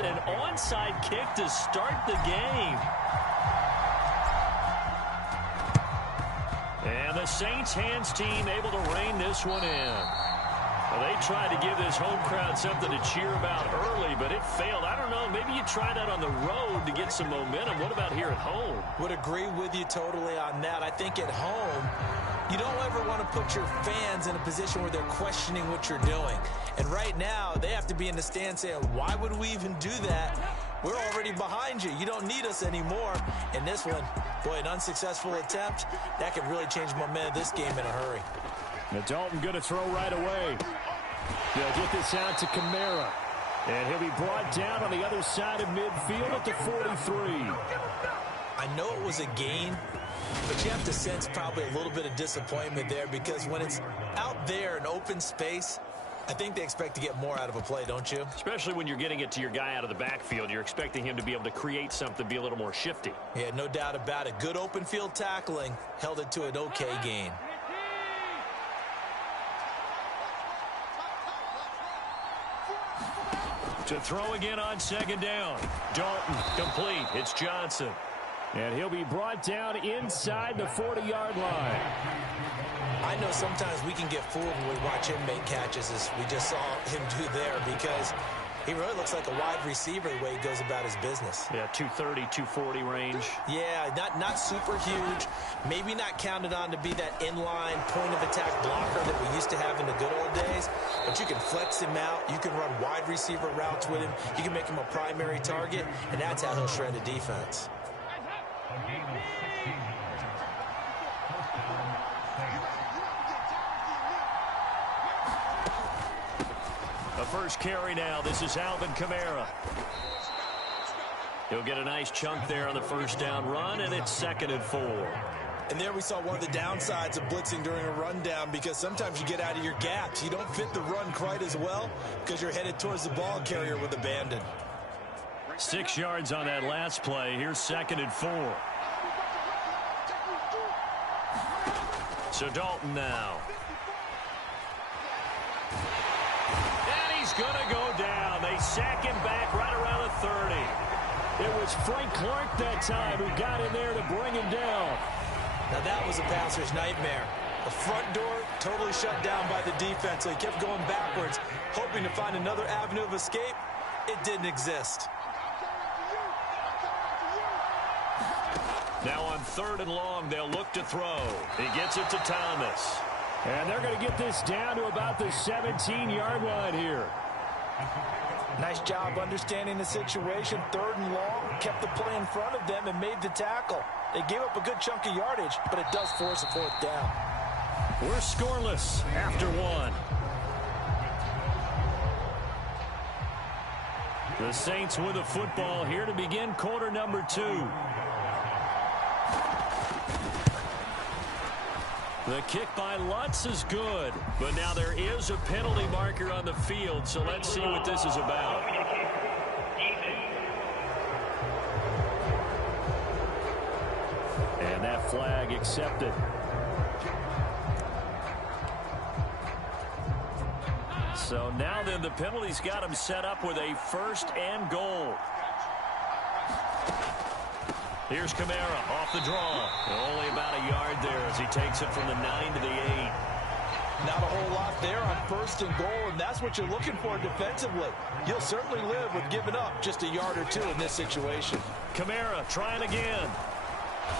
this, an onside kick to start the game. And the Saints hands team able to rein this one in. Well, they tried to give this home crowd something to cheer about early, but it failed. I don't know, maybe you try that on the road to get some momentum. What about here at home? Would agree with you totally on that. I think at home, you don't ever want to put your fans in a position where they're questioning what you're doing. And right now, they have to be in the stand saying, why would we even do that? We're already behind you. You don't need us anymore. And this one, boy, an unsuccessful attempt, that could really change momentum of this game in a hurry. Now Dalton going to throw right away. They'll get this out to Kamara. And he'll be brought down on the other side of midfield at the 43. I know it was a gain, but you have to sense probably a little bit of disappointment there, because when it's out there in open space, I think they expect to get more out of a play, don't you? Especially when you're getting it to your guy out of the backfield. You're expecting him to be able to create something, be a little more shifty. Yeah, no doubt about it. Good open field tackling held it to an okay gain. To throw again on second down. Dalton complete. It's Johnson. And he'll be brought down inside the 40-yard line. I know sometimes we can get fooled when we watch him make catches, as we just saw him do there, because he really looks like a wide receiver the way he goes about his business. Yeah, 230, 240 range. Yeah, not super huge. Maybe not counted on to be that inline point-of-attack blocker that we used to have in the good old days. But you can flex him out. You can run wide receiver routes with him. You can make him a primary target, and that's how he'll shred a defense. The first carry now. This is Alvin Kamara. He'll get a nice chunk there on the first down run, and it's 2nd and 4. And there we saw one of the downsides of blitzing during a rundown, because sometimes you get out of your gaps. You don't fit the run quite as well because you're headed towards the ball carrier with abandon. 6 yards on that last play. Here's 2nd and 4. So Dalton now. Going to go down. They sack him back right around the 30. It was Frank Clark that time who got in there to bring him down. Now that was a passer's nightmare. The front door totally shut down by the defense, so he kept going backwards, hoping to find another avenue of escape. It didn't exist. Now on 3rd and long, they'll look to throw. He gets it to Thomas. And they're going to get this down to about the 17-yard line here. Nice job understanding the situation. 3rd and long, kept the play in front of them and made the tackle. They gave up a good chunk of yardage, but it does force a 4th down. We're scoreless after 1. The Saints with the football here to begin quarter number 2. The kick by Lutz is good, but now there is a penalty marker on the field, so let's see what this is about. And that flag accepted. So now then the penalty's got him set up with a 1st and goal. Here's Kamara off the draw. Only about a yard there as he takes it from the 9 to the 8. Not a whole lot there on 1st and goal, and that's what you're looking for defensively. You'll certainly live with giving up just a yard or 2 in this situation. Kamara trying again.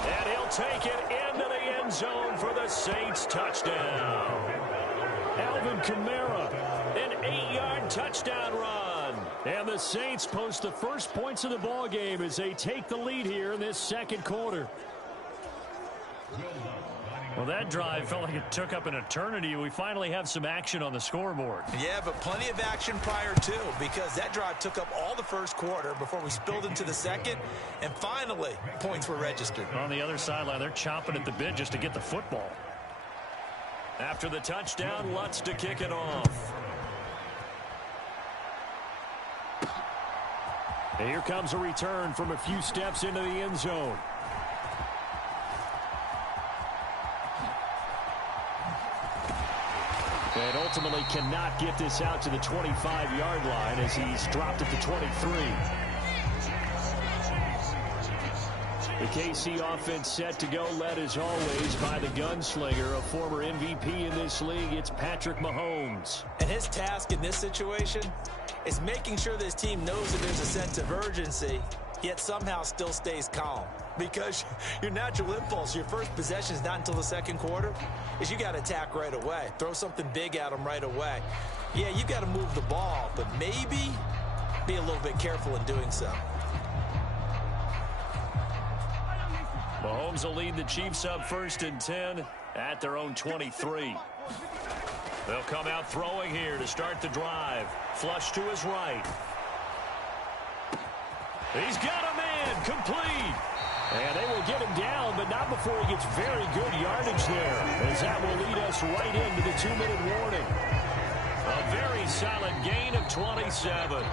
And he'll take it into the end zone for the Saints touchdown. Alvin Kamara, an 8-yard touchdown run. And the Saints post the first points of the ball game as they take the lead here in this 2nd quarter. Well, that drive felt like it took up an eternity. We finally have some action on the scoreboard. Yeah, but plenty of action prior to, because that drive took up all the 1st quarter before we spilled into the 2nd, and finally, points were registered. On the other sideline, they're chomping at the bit just to get the football. After the touchdown, Lutz to kick it off. And here comes a return from a few steps into the end zone. And ultimately cannot get this out to the 25-yard line as he's dropped at the 23. The KC offense set to go, led as always by the gunslinger, a former MVP in this league. It's Patrick Mahomes. And his task in this situation is making sure this team knows that there's a sense of urgency, yet somehow still stays calm. Because your natural impulse, your first possession is not until the second quarter, is you got to attack right away. Throw something big at them right away. Yeah, you got to move the ball, but maybe be a little bit careful in doing so. Mahomes will lead the Chiefs up 1st and 10 at their own 23. They'll come out throwing here to start the drive. Flush to his right. He's got a man, complete. And they will get him down, but not before he gets very good yardage there, as that will lead us right into the 2-minute warning. A very solid gain of 27.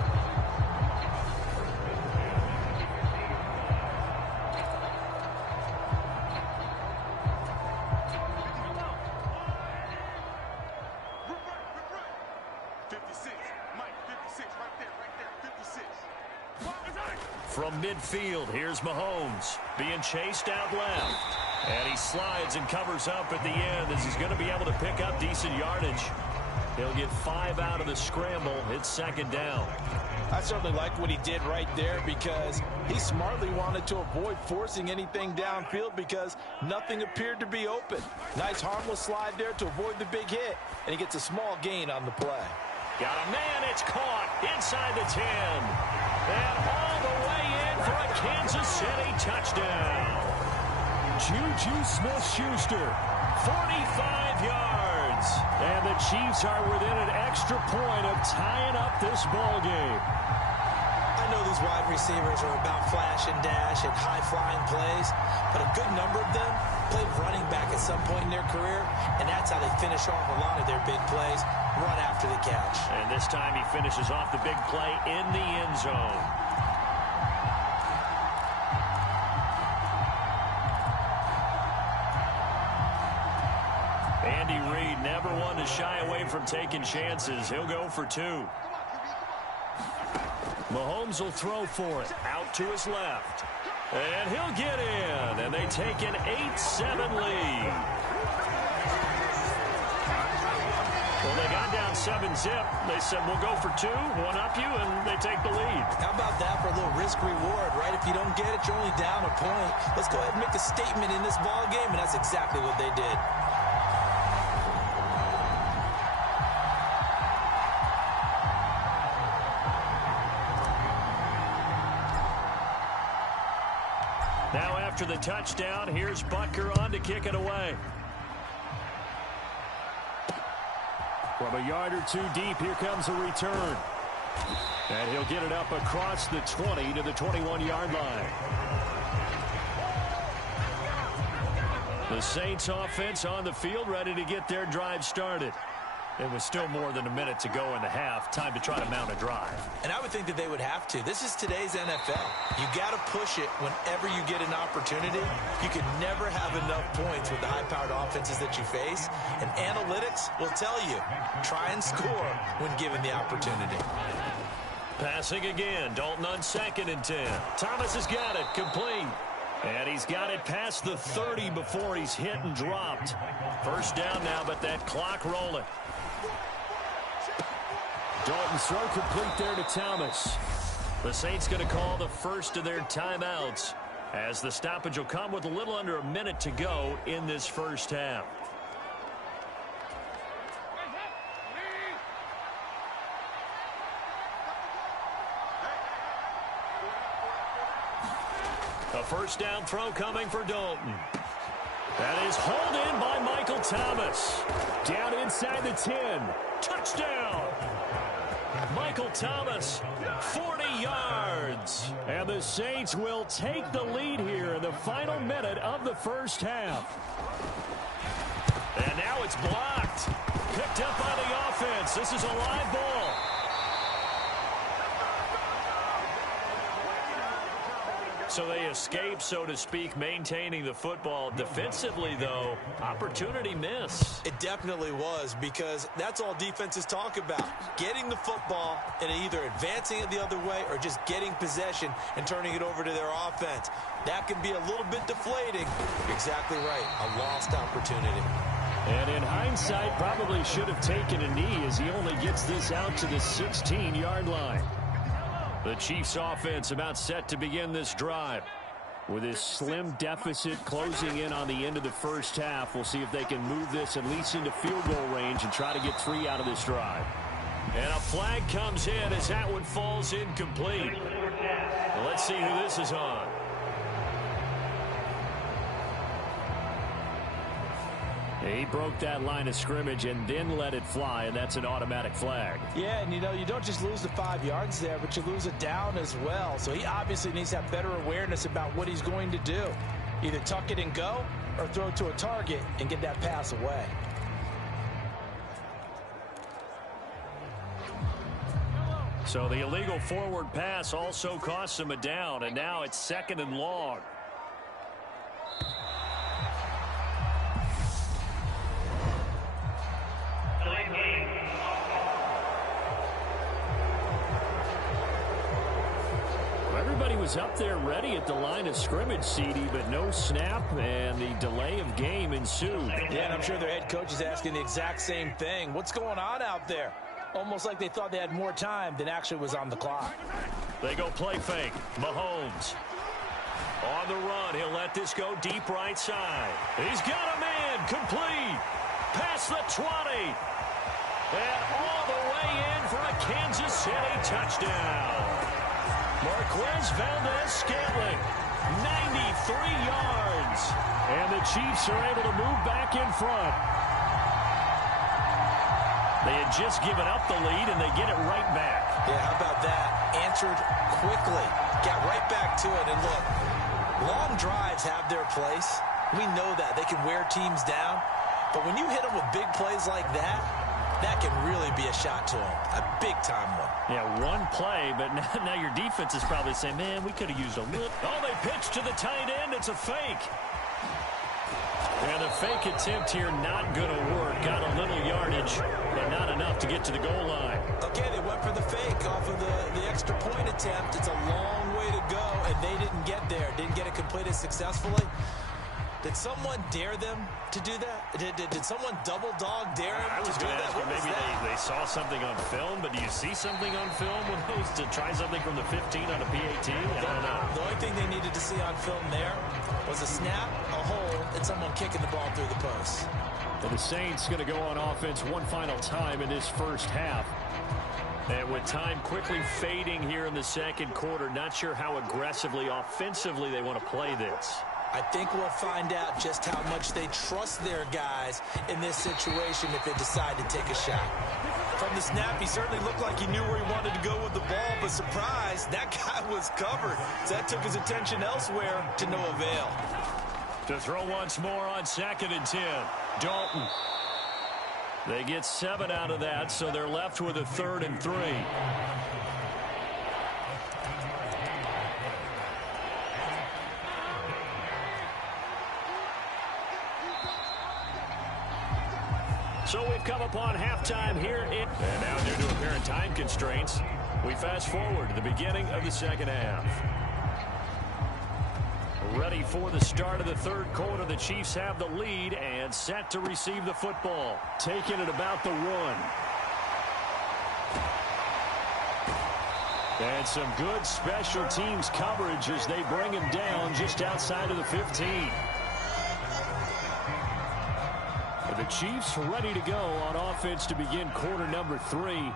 From midfield, here's Mahomes being chased out left. And he slides and covers up at the end as he's going to be able to pick up decent yardage. He'll get 5 out of the scramble. It's 2nd down. I certainly like what he did right there because he smartly wanted to avoid forcing anything downfield because nothing appeared to be open. Nice harmless slide there to avoid the big hit, and he gets a small gain on the play. Got a man, it's caught inside the 10. And all the way in for a Kansas City touchdown. Juju Smith-Schuster, 45 yards. And the Chiefs are within an extra point of tying up this ball game. I know these wide receivers are about flash and dash and high-flying plays, but a good number of them played running back at some point in their career, and that's how they finish off a lot of their big plays, run after the catch. And this time he finishes off the big play in the end zone. Andy Reid never one to shy away from taking chances. He'll go for 2. Mahomes will throw for it. Out to his left. And he'll get in. And they take an 8-7 lead. Well, they got down 7-zip. They said, we'll go for 2, one up you, and they take the lead. How about that for a little risk-reward, right? If you don't get it, you're only down a point. Let's go ahead and make a statement in this ball game, and that's exactly what they did. Now after the touchdown, here's Butker on to kick it away. From a yard or 2 deep, here comes a return. And he'll get it up across the 20 to the 21-yard line. The Saints offense on the field, ready to get their drive started. It was still more than a minute to go in the half. Time to try to mount a drive. And I would think that they would have to. This is today's NFL. You got to push it whenever you get an opportunity. You can never have enough points with the high-powered offenses that you face. And analytics will tell you, try and score when given the opportunity. Passing again. Dalton on 2nd and 10. Thomas has got it. Complete. And he's got it past the 30 before he's hit and dropped. First down now, but that clock rolling. Dalton's throw complete there to Thomas. The Saints going to call the first of their timeouts as the stoppage will come with a little under a minute to go in this first half. A first down throw coming for Dalton. That is hauled in by Michael Thomas. Down inside the 10. Touchdown! Michael Thomas, 40 yards. And the Saints will take the lead here in the final minute of the first half. And now it's blocked. Picked up by the offense. This is a live ball. So they escape, so to speak, maintaining the football. Defensively, though, opportunity miss. It definitely was, because that's all defenses talk about. Getting the football and either advancing it the other way or just getting possession and turning it over to their offense. That can be a little bit deflating. Exactly right. A lost opportunity. And in hindsight, probably should have taken a knee as he only gets this out to the 16-yard line. The Chiefs offense about set to begin this drive. With this slim deficit closing in on the end of the first half, we'll see if they can move this at least into field goal range and try to get 3 out of this drive. And a flag comes in as that one falls incomplete. Well, let's see who this is on. He broke that line of scrimmage and then let it fly, and that's an automatic flag. Yeah, and you don't just lose the 5 yards there, but you lose it down as well. So he obviously needs to have better awareness about what he's going to do. Either tuck it and go or throw it to a target and get that pass away. So the illegal forward pass also costs him a down, and now it's 2nd and long. Everybody was up there ready at the line of scrimmage, CD, but no snap, and the delay of game ensued. Yeah, and I'm sure their head coach is asking the exact same thing. What's going on out there? Almost like they thought they had more time than actually was on the clock. They go play fake. Mahomes on the run. He'll let this go deep right side. He's got a man. Complete. Past the 20. And all the way in for a Kansas City touchdown. Marquez Valdez-Scantling, 93 yards. And the Chiefs are able to move back in front. They had just given up the lead, and they get it right back. Yeah, how about that? Answered quickly. Got right back to it. And look, long drives have their place. We know that. They can wear teams down. But when you hit them with big plays like that, that can really be a shot to them. A big-time one. Yeah, one play, but now your defense is probably saying, man, we could have used a little. Oh, they pitch to the tight end. It's a fake. And the fake attempt here not going to work. Got a little yardage, but not enough to get to the goal line. Okay, they went for the fake off of the extra point attempt. It's a long way to go, and they didn't get there. Didn't get it completed successfully. Did someone dare them to do that? Did someone double dog dare them to do that? Maybe they saw something on film, but do you see something on film with those to try something from the 15 on a PAT? I don't know. The only thing they needed to see on film there was a snap, a hole, and someone kicking the ball through the post. And the Saints going to go on offense one final time in this first half. And with time quickly fading here in the second quarter, not sure how aggressively, offensively they want to play this. I think we'll find out just how much they trust their guys in this situation if they decide to take a shot. From the snap, he certainly looked like he knew where he wanted to go with the ball, but surprise, that guy was covered. So that took his attention elsewhere to no avail. To throw once more on 2nd and 10. Dalton. They get 7 out of that, so they're left with a 3rd and 3. So we've come upon halftime here. And now due to apparent time constraints, we fast forward to the beginning of the second half. Ready for the start of the third quarter. The Chiefs have the lead and set to receive the football. Taking it about the 1. And some good special teams coverage as they bring him down just outside of the 15. The Chiefs ready to go on offense to begin quarter number 3.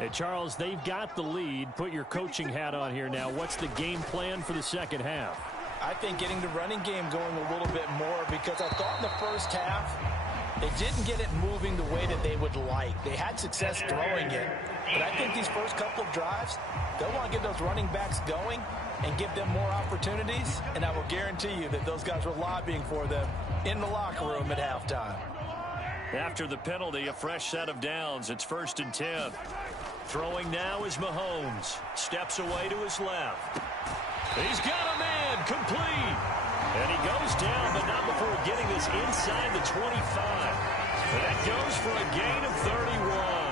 And Charles, they've got the lead. Put your coaching hat on here now. What's the game plan for the second half? I think getting the running game going a little bit more, because I thought in the first half they didn't get it moving the way that they would like. They had success throwing it, but I think these first couple of drives, they'll want to get those running backs going and give them more opportunities, and I will guarantee you that those guys were lobbying for them in the locker room at halftime. After the penalty, a fresh set of downs. It's 1st and 10. Throwing now is Mahomes. Steps away to his left. He's got a man. And complete. And he goes down, but not before getting this inside the 25. And that goes for a gain of 31.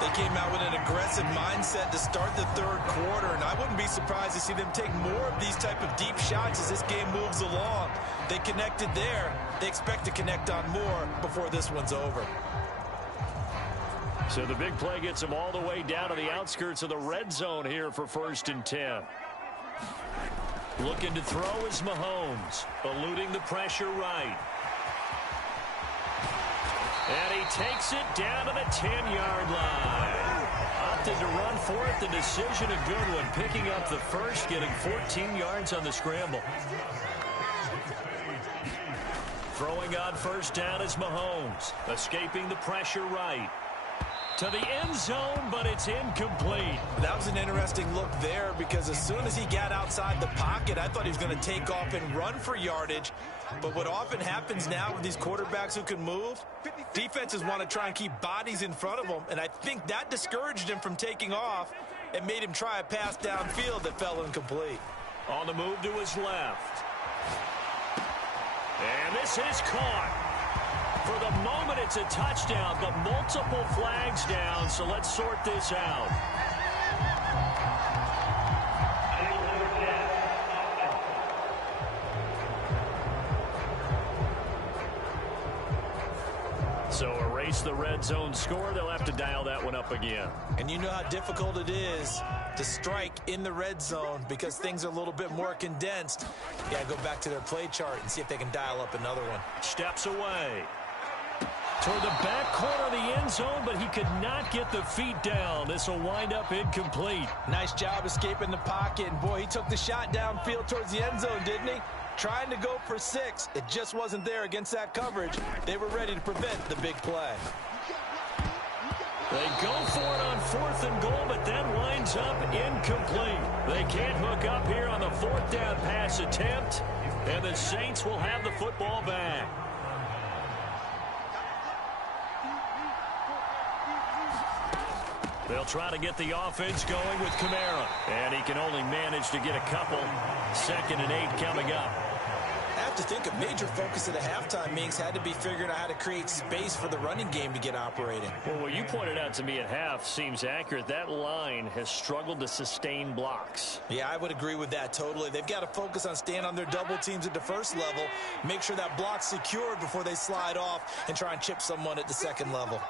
They came out with an aggressive mindset to start the third quarter, and I wouldn't be surprised to see them take more of these type of deep shots as this game moves along. They connected there. They expect to connect on more before this one's over. So the big play gets them all the way down to the outskirts of the red zone here for 1st and 10. Looking to throw is Mahomes, eluding the pressure right. And he takes it down to the 10-yard line. Opted to run for it. The decision a good one. Picking up the first, getting 14 yards on the scramble. Throwing on 1st down is Mahomes. Escaping the pressure right. To the end zone, but it's incomplete. That was an interesting look there because as soon as he got outside the pocket, I thought he was going to take off and run for yardage. But what often happens now with these quarterbacks who can move, defenses want to try and keep bodies in front of them, and I think that discouraged him from taking off and made him try a pass downfield that fell incomplete. On the move to his left. And this is caught. For the moment, it's a touchdown, but multiple flags down, so let's sort this out. So erase the red zone score. They'll have to dial that one up again. And you know how difficult it is to strike in the red zone because things are a little bit more condensed. You got to go back to their play chart and see if they can dial up another one. Steps away. Toward the back corner of the end zone, but he could not get the feet down. This will wind up incomplete. Nice job escaping the pocket. And, boy, he took the shot downfield towards the end zone, didn't he? Trying to go for 6. It just wasn't there against that coverage. They were ready to prevent the big play. They go for it on 4th and goal, but that winds up incomplete. They can't hook up here on the 4th down pass attempt, and the Saints will have the football back. They'll try to get the offense going with Kamara. And he can only manage to get a couple. 2nd and 8 coming up. I have to think a major focus at the halftime meetings had to be figuring out how to create space for the running game to get operating. Well, what you pointed out to me at half seems accurate. That line has struggled to sustain blocks. Yeah, I would agree with that totally. They've got to focus on staying on their double teams at the first level, make sure that block's secured before they slide off and try and chip someone at the second level.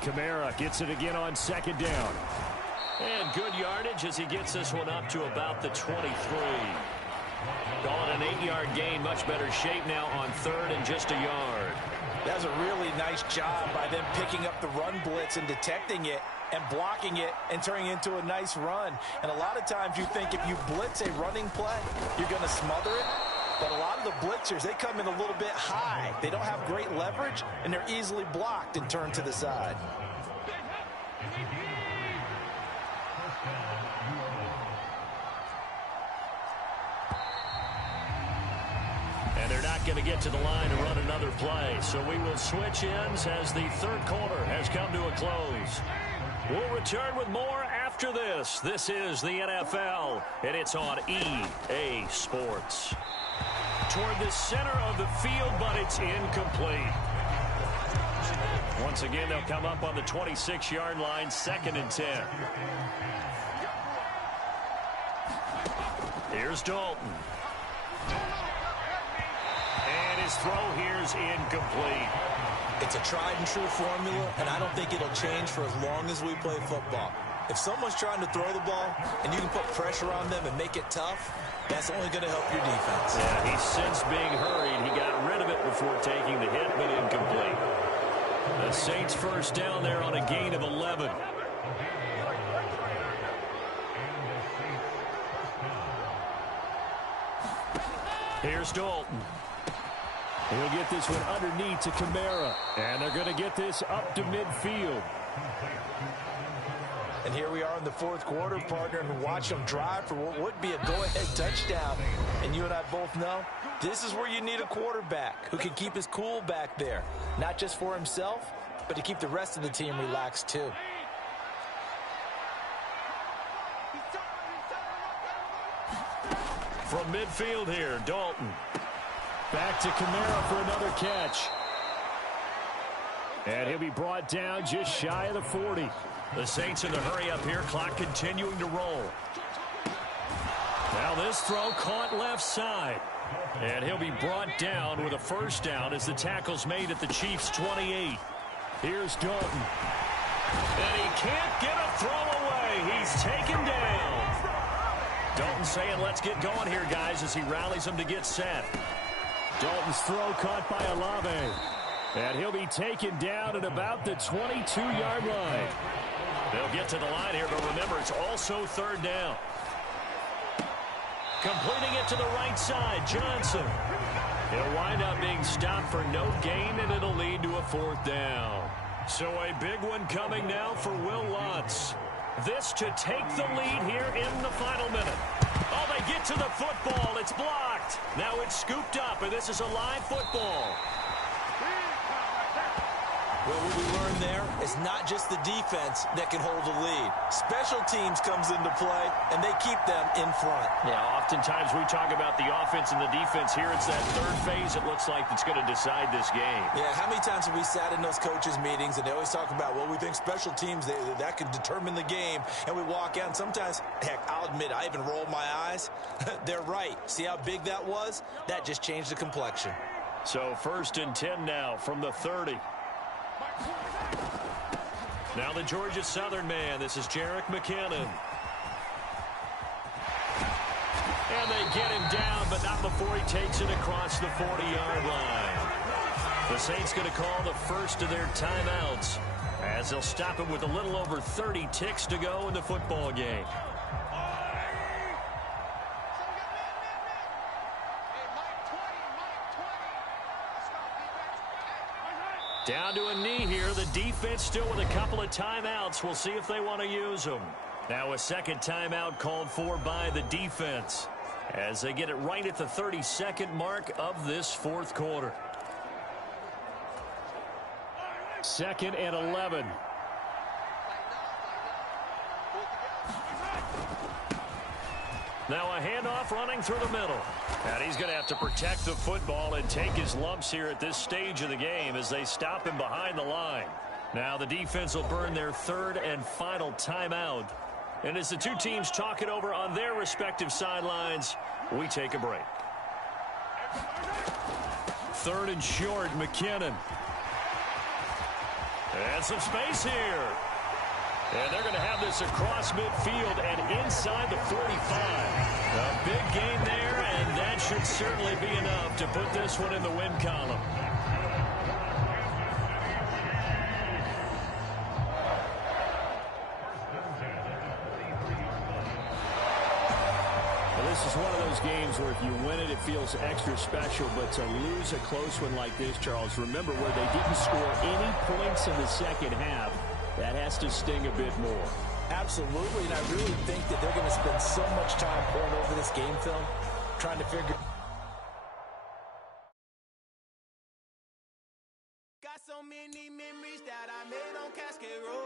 Kamara gets it again on 2nd down. And good yardage as he gets this one up to about the 23. Call it an 8-yard gain. Much better shape now on 3rd and just a yard. That was a really nice job by them picking up the run blitz and detecting it and blocking it and turning it into a nice run. And a lot of times you think if you blitz a running play, you're going to smother it. But a lot of the blitzers, they come in a little bit high. They don't have great leverage, and they're easily blocked and turned to the side. And they're not going to get to the line to run another play. So we will switch ends as the third quarter has come to a close. We'll return with more after this. This is the NFL, and it's on EA Sports. Toward the center of the field, but it's incomplete. Once again, they'll come up on the 26-yard line, 2nd and 10. Here's Dalton. And his throw here is incomplete. It's a tried-and-true formula, and I don't think it'll change for as long as we play football. If someone's trying to throw the ball and you can put pressure on them and make it tough, that's only going to help your defense. Yeah, he's since being hurried. He got rid of it before taking the hit, but incomplete. The Saints first down there on a gain of 11. Here's Dalton. He'll get this one underneath to Kamara. And they're going to get this up to midfield. And here we are in the fourth quarter, partner, and watch them drive for what would be a go-ahead touchdown. And you and I both know this is where you need a quarterback who can keep his cool back there. Not just for himself, but to keep the rest of the team relaxed too. From midfield here, Dalton. Back to Kamara for another catch. And he'll be brought down just shy of the 40. The Saints in the hurry up here. Clock continuing to roll. Now this throw caught left side. And he'll be brought down with a first down as the tackle's made at the Chiefs' 28. Here's Dalton. And he can't get a throw away. He's taken down. Dalton saying, let's get going here, guys, as he rallies them to get set. Dalton's throw caught by Olave. And he'll be taken down at about the 22-yard line. They'll get to the line here, but remember, it's also third down. Completing it to the right side, Johnson. He'll wind up being stopped for no gain, and it'll lead to a fourth down. So a big one coming now for Will Lutz. This to take the lead here in the final minute. Oh, they get to the football. It's blocked. Now it's scooped up, and this is a live football. Well, what we learned there is not just the defense that can hold the lead. Special teams comes into play, and they keep them in front. Yeah, oftentimes we talk about the offense and the defense. Here it's that third phase it looks like that's going to decide this game. Yeah, how many times have we sat in those coaches' meetings, and they always talk about, well, we think special teams, that could determine the game, and we walk out, and sometimes, heck, I'll admit, I even roll my eyes. They're right. See how big that was? That just changed the complexion. So 1st and 10 now from the 30. Now the Georgia Southern man. This is Jerick McKinnon. And they get him down, but not before he takes it across the 40-yard line. The Saints going to call the first of their timeouts as they'll stop him with a little over 30 ticks to go in the football game. Down to a knee here. The defense still with a couple of timeouts. We'll see if they want to use them. Now a second timeout called for by the defense as they get it right at the 32nd mark of this fourth quarter. 2nd and 11. Now a handoff running through the middle. And he's going to have to protect the football and take his lumps here at this stage of the game as they stop him behind the line. Now the defense will burn their third and final timeout. And as the two teams talk it over on their respective sidelines, we take a break. 3rd and short, McKinnon. And some space here. And they're going to have this across midfield and inside the 45. A big gain there, and that should certainly be enough to put this one in the win column. Well, this is one of those games where if you win it, it feels extra special. But to lose a close one like this, Charles, remember where they didn't score any points in the second half. That has to sting a bit more. Absolutely, and I really think that they're going to spend so much time pouring over this game film, trying to figure. Got so many memories that I made on Cascade Road.